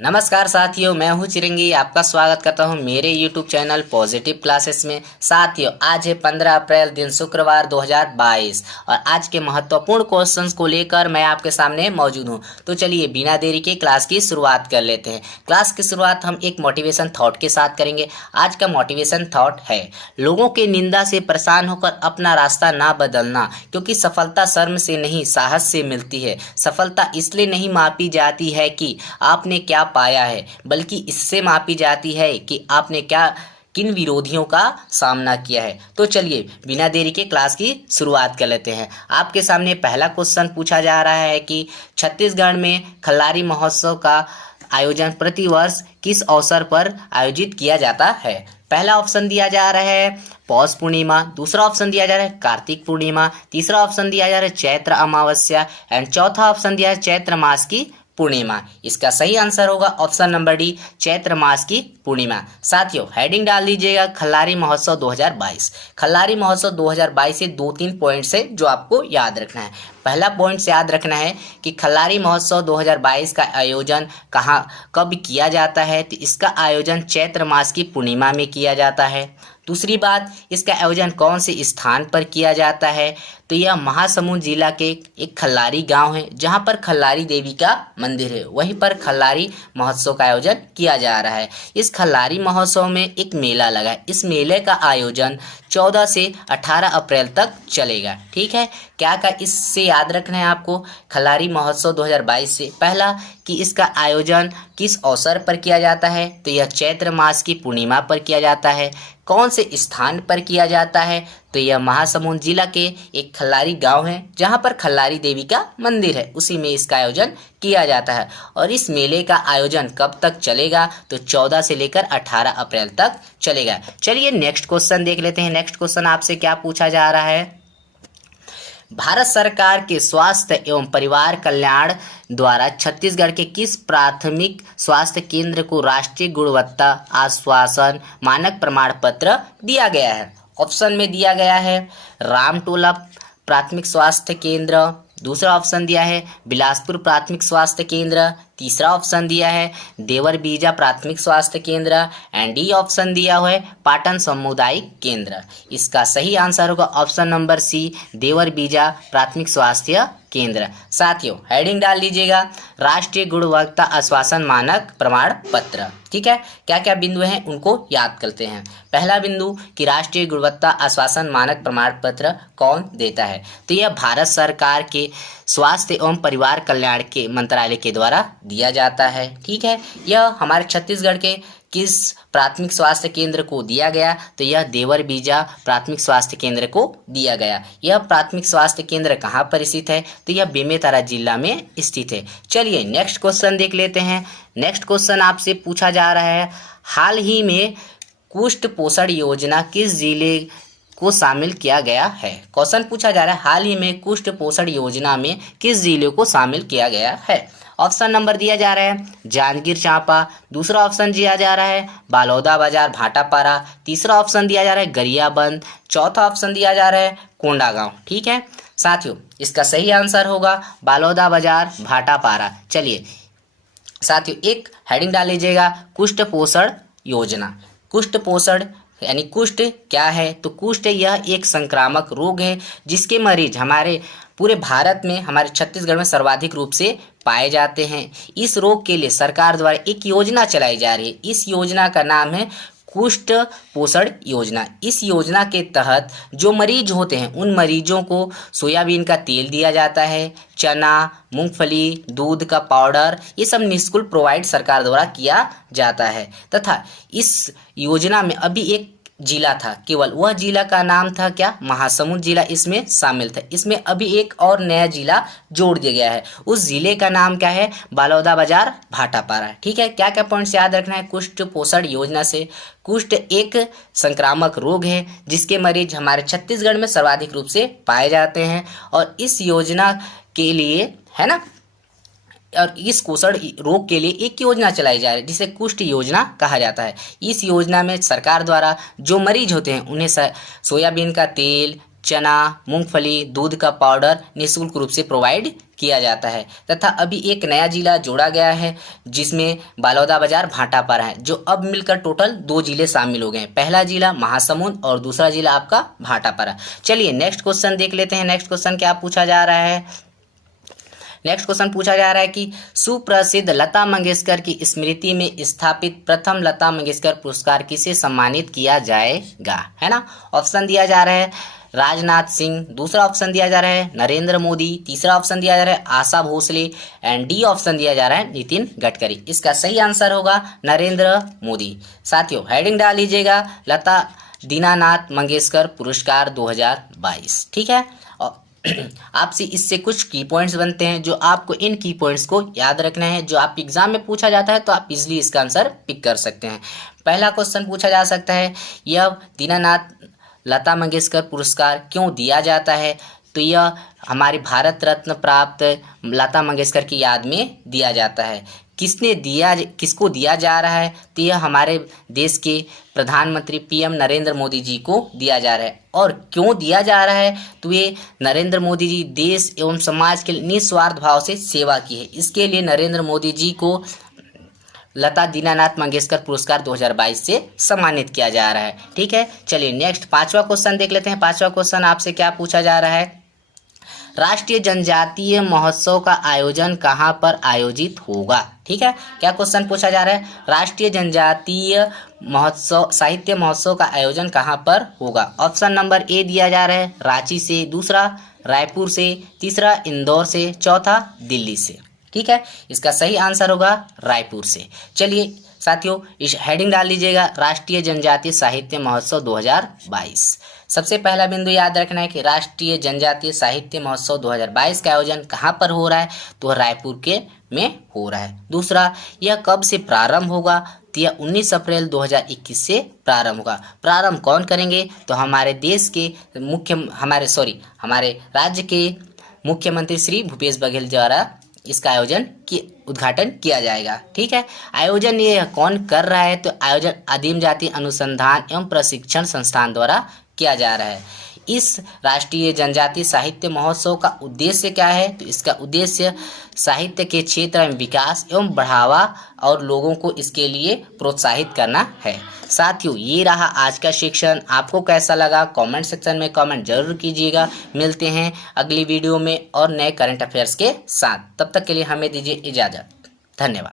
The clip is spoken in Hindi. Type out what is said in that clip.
नमस्कार साथियों, मैं हूं चिरंगी। आपका स्वागत करता हूं मेरे YouTube चैनल पॉजिटिव क्लासेस में। साथियों, आज है 15 अप्रैल, दिन शुक्रवार 2022 और आज के महत्वपूर्ण क्वेश्चंस को लेकर मैं आपके सामने मौजूद हूं। तो चलिए बिना देरी के क्लास की शुरुआत कर लेते हैं। क्लास की शुरुआत हम एक मोटिवेशन थॉट के साथ करेंगे। आज का मोटिवेशन थॉट है, लोगों की निंदा से परेशान होकर अपना रास्ता ना बदलना, क्योंकि सफलता शर्म से नहीं साहस से मिलती है। सफलता इसलिए नहीं मापी जाती है कि आपने क्या पाया है, बल्कि इससे मापी जाती है कि आपने किन विरोधियों का सामना किया है। तो चलिए बिना देरी के क्लास की शुरुआत कर लेते हैं। आपके सामने पहला क्वेश्चन पूछा जा रहा है कि छत्तीसगढ़ में खल्लारी महोत्सव का आयोजन प्रतिवर्ष किस अवसर पर आयोजित किया जाता है। पहला ऑप्शन दिया जा रहा है पौष पूर्णिमा, दूसरा ऑप्शन दिया जा रहा है कार्तिक पूर्णिमा, तीसरा ऑप्शन दिया जा रहा है चैत्र अमावस्या एंड चौथा ऑप्शन दिया है चैत्र मास की पूर्णिमा। इसका सही आंसर होगा ऑप्शन नंबर डी, चैत्र मास की पूर्णिमा। साथियों, हेडिंग डाल दीजिएगा खल्लारी महोत्सव 2022। खल्लारी महोत्सव 2022 से 2-3 पॉइंट्स है जो आपको याद रखना है। पहला पॉइंट से याद रखना है कि खल्लारी महोत्सव 2022 का आयोजन कहाँ कब किया जाता है, तो इसका आयोजन चैत्र मास की पूर्णिमा में किया जाता है। दूसरी बात, इसका आयोजन कौन से स्थान पर किया जाता है, तो यह महासमुंद जिला के एक खल्लारी गांव है जहां पर खल्लारी देवी का मंदिर है, वहीं पर खल्लारी महोत्सव का आयोजन किया जा रहा है। इस खल्लारी महोत्सव में एक मेला लगा है। इस मेले का आयोजन 14 से 18 अप्रैल तक चलेगा। ठीक है, क्या क्या इससे याद रखना है आपको खल्लारी महोत्सव 2022 से। पहला कि इसका आयोजन किस अवसर पर किया जाता है, तो यह चैत्र मास की पूर्णिमा पर किया जाता है। कौन से स्थान पर किया जाता है, तो यह महासमुंद जिला के एक खल्लारी गांव है जहां पर खल्लारी देवी का मंदिर है, उसी में इसका आयोजन किया जाता है। और इस मेले का आयोजन कब तक चलेगा, तो 14 से लेकर 18 अप्रैल तक चलेगा। चलिए नेक्स्ट क्वेश्चन देख लेते हैं। नेक्स्ट क्वेश्चन आपसे क्या पूछा जा रहा है, भारत सरकार के स्वास्थ्य एवं परिवार कल्याण द्वारा छत्तीसगढ़ के किस प्राथमिक स्वास्थ्य केंद्र को राष्ट्रीय गुणवत्ता आश्वासन मानक प्रमाण पत्र दिया गया है। ऑप्शन में दिया गया है रामटोला प्राथमिक स्वास्थ्य केंद्र, दूसरा ऑप्शन दिया है बिलासपुर प्राथमिक स्वास्थ्य केंद्र, तीसरा ऑप्शन दिया है देवर बीजा प्राथमिक स्वास्थ्य केंद्र एंड डी ऑप्शन दिया हुआ है पाटन सामुदायिक केंद्र। इसका सही आंसर होगा ऑप्शन नंबर सी, देवर बीजा प्राथमिक स्वास्थ्य केंद्र। साथियों, हेडिंग डाल लीजिएगा राष्ट्रीय गुणवत्ता आश्वासन मानक प्रमाण पत्र। ठीक है, क्या क्या बिंदु हैं उनको याद करते हैं। पहला बिंदु कि राष्ट्रीय गुणवत्ता आश्वासन मानक प्रमाण पत्र कौन देता है, तो यह भारत सरकार के स्वास्थ्य एवं परिवार कल्याण के मंत्रालय के द्वारा दिया जाता है। ठीक है, यह हमारे छत्तीसगढ़ के किस प्राथमिक स्वास्थ्य केंद्र को दिया गया, तो यह देवर बीजा प्राथमिक स्वास्थ्य केंद्र को दिया गया। यह प्राथमिक स्वास्थ्य केंद्र कहाँ पर स्थित है, तो यह बेमेतरा जिला में स्थित है। चलिए नेक्स्ट क्वेश्चन देख लेते हैं। नेक्स्ट क्वेश्चन आपसे पूछा जा रहा है, हाल ही में कुष्ठ पोषण योजना किस जिले को शामिल किया गया है। क्वेश्चन पूछा जा रहा है, हाल ही में कुष्ठ पोषण योजना में किस जिले को शामिल किया गया है। ऑप्शन नंबर दिया जा रहा है जांजगीर चांपा, दूसरा ऑप्शन दिया जा रहा है बालोदाबाजार भाटापारा, तीसरा ऑप्शन दिया जा रहा है गरियाबंद, चौथा ऑप्शन दिया जा रहा है कोंडागांव। ठीक है साथियों, इसका सही आंसर होगा बालोदाबाजार भाटापारा। चलिए साथियों, एक हेडिंग डाल लीजिएगा कुष्ठ पोषण योजना। कुष्ठ पोषण यानी कुष्ठ क्या है, तो कुष्ठ यह एक संक्रामक रोग है जिसके मरीज हमारे पूरे भारत में, हमारे छत्तीसगढ़ में सर्वाधिक रूप से पाए जाते हैं। इस रोग के लिए सरकार द्वारा एक योजना चलाई जा रही है। इस योजना का नाम है कुष्ठ पोषण योजना। इस योजना के तहत जो मरीज होते हैं उन मरीजों को सोयाबीन का तेल दिया जाता है, चना, मूंगफली, दूध का पाउडर, ये सब निःशुल्क प्रोवाइड सरकार द्वारा किया जाता है। तथा इस योजना में अभी एक जिला था, केवल वह जिला का नाम था क्या, महासमुंद जिला इसमें शामिल था। इसमें अभी एक और नया जिला जोड़ दिया गया है, उस जिले का नाम क्या है, बालोदाबाजार भाटापारा। ठीक है, क्या क्या पॉइंट्स याद रखना है कुष्ठ पोषण योजना से। कुष्ठ एक संक्रामक रोग है जिसके मरीज हमारे छत्तीसगढ़ में सर्वाधिक रूप से पाए जाते हैं और इस योजना के लिए है ना, और इस कुष्ठ रोग के लिए एक योजना चलाई जा रही है जिसे कुष्ठ योजना कहा जाता है। इस योजना में सरकार द्वारा जो मरीज होते हैं उन्हें सोयाबीन का तेल, चना, मूंगफली, दूध का पाउडर निःशुल्क रूप से प्रोवाइड किया जाता है तथा अभी एक नया जिला जोड़ा गया है जिसमें बालौदाबाजार भाटापारा है, जो अब मिलकर टोटल 2 जिले शामिल हो गए हैं। पहला जिला महासमुंद और दूसरा जिला आपका भाटापारा। चलिए नेक्स्ट क्वेश्चन देख लेते हैं। नेक्स्ट क्वेश्चन क्या पूछा जा रहा है। नेक्स्ट क्वेश्चन पूछा जा रहा है कि सुप्रसिद्ध लता मंगेशकर की स्मृति में स्थापित प्रथम लता मंगेशकर पुरस्कार किसे सम्मानित किया जाएगा, है ना। ऑप्शन दिया जा रहा है राजनाथ सिंह, दूसरा ऑप्शन दिया जा रहा है नरेंद्र मोदी, तीसरा ऑप्शन दिया जा रहा है Asha Bhosle and D option दिया जा रहा है नितिन गडकरी। इसका सही आंसर होगा नरेंद्र मोदी। साथियों हेडिंग डाल लीजिएगा लता दीनानाथ मंगेशकर पुरस्कार 2022, ठीक है। और आपसे इससे कुछ की पॉइंट्स बनते हैं जो आपको इन की पॉइंट्स को याद रखना है, जो आप एग्जाम में पूछा जाता है तो आप इजीली इसका आंसर पिक कर सकते हैं। पहला क्वेश्चन पूछा जा सकता है यह दीनानाथ लता मंगेशकर पुरस्कार क्यों दिया जाता है, तो यह हमारी भारत रत्न प्राप्त लता मंगेशकर की याद में दिया जाता है। किसको दिया जा रहा है, तो यह हमारे देश के प्रधानमंत्री पीएम नरेंद्र मोदी जी को दिया जा रहा है। और क्यों दिया जा रहा है, तो ये नरेंद्र मोदी जी देश एवं समाज के निस्वार्थ भाव से सेवा की है, इसके लिए नरेंद्र मोदी जी को लता दीनानाथ मंगेशकर पुरस्कार 2022 से सम्मानित किया जा रहा है, ठीक है। चलिए नेक्स्ट 5वां क्वेश्चन देख लेते हैं। 5वां क्वेश्चन आपसे क्या पूछा जा रहा है, राष्ट्रीय जनजातीय महोत्सव का आयोजन कहाँ पर आयोजित होगा, ठीक है। क्या क्वेश्चन पूछा जा रहा है, राष्ट्रीय जनजातीय महोत्सव साहित्य महोत्सव का आयोजन कहाँ पर होगा। ऑप्शन नंबर ए दिया जा रहा है रांची से, दूसरा रायपुर से, तीसरा इंदौर से, चौथा दिल्ली से, ठीक है। इसका सही आंसर होगा रायपुर से। चलिए साथियों इस हेडिंग डाल लीजिएगा राष्ट्रीय जनजातीय साहित्य महोत्सव 2022। सबसे पहला बिंदु याद रखना है कि राष्ट्रीय जनजातीय साहित्य महोत्सव 2022 का आयोजन कहाँ पर हो रहा है, तो रायपुर के में हो रहा है। दूसरा यह कब से प्रारंभ होगा, तो यह 19 अप्रैल 2021 से प्रारंभ होगा। प्रारंभ कौन करेंगे, तो हमारे देश के हमारे राज्य के मुख्यमंत्री श्री भूपेश बघेल द्वारा इसका उद्घाटन किया जाएगा, ठीक है। आयोजन ये कौन कर रहा है, तो आयोजन आदिम जाति अनुसंधान एवं प्रशिक्षण संस्थान द्वारा किया जा रहा है। इस राष्ट्रीय जनजातीय साहित्य महोत्सव का उद्देश्य क्या है, तो इसका उद्देश्य साहित्य के क्षेत्र में विकास एवं बढ़ावा और लोगों को इसके लिए प्रोत्साहित करना है। साथियों ये रहा आज का सेक्शन, आपको कैसा लगा कमेंट सेक्शन में कमेंट जरूर कीजिएगा। मिलते हैं अगली वीडियो में और नए करंट अफेयर्स के साथ, तब तक के लिए हमें दीजिए इजाज़त। धन्यवाद।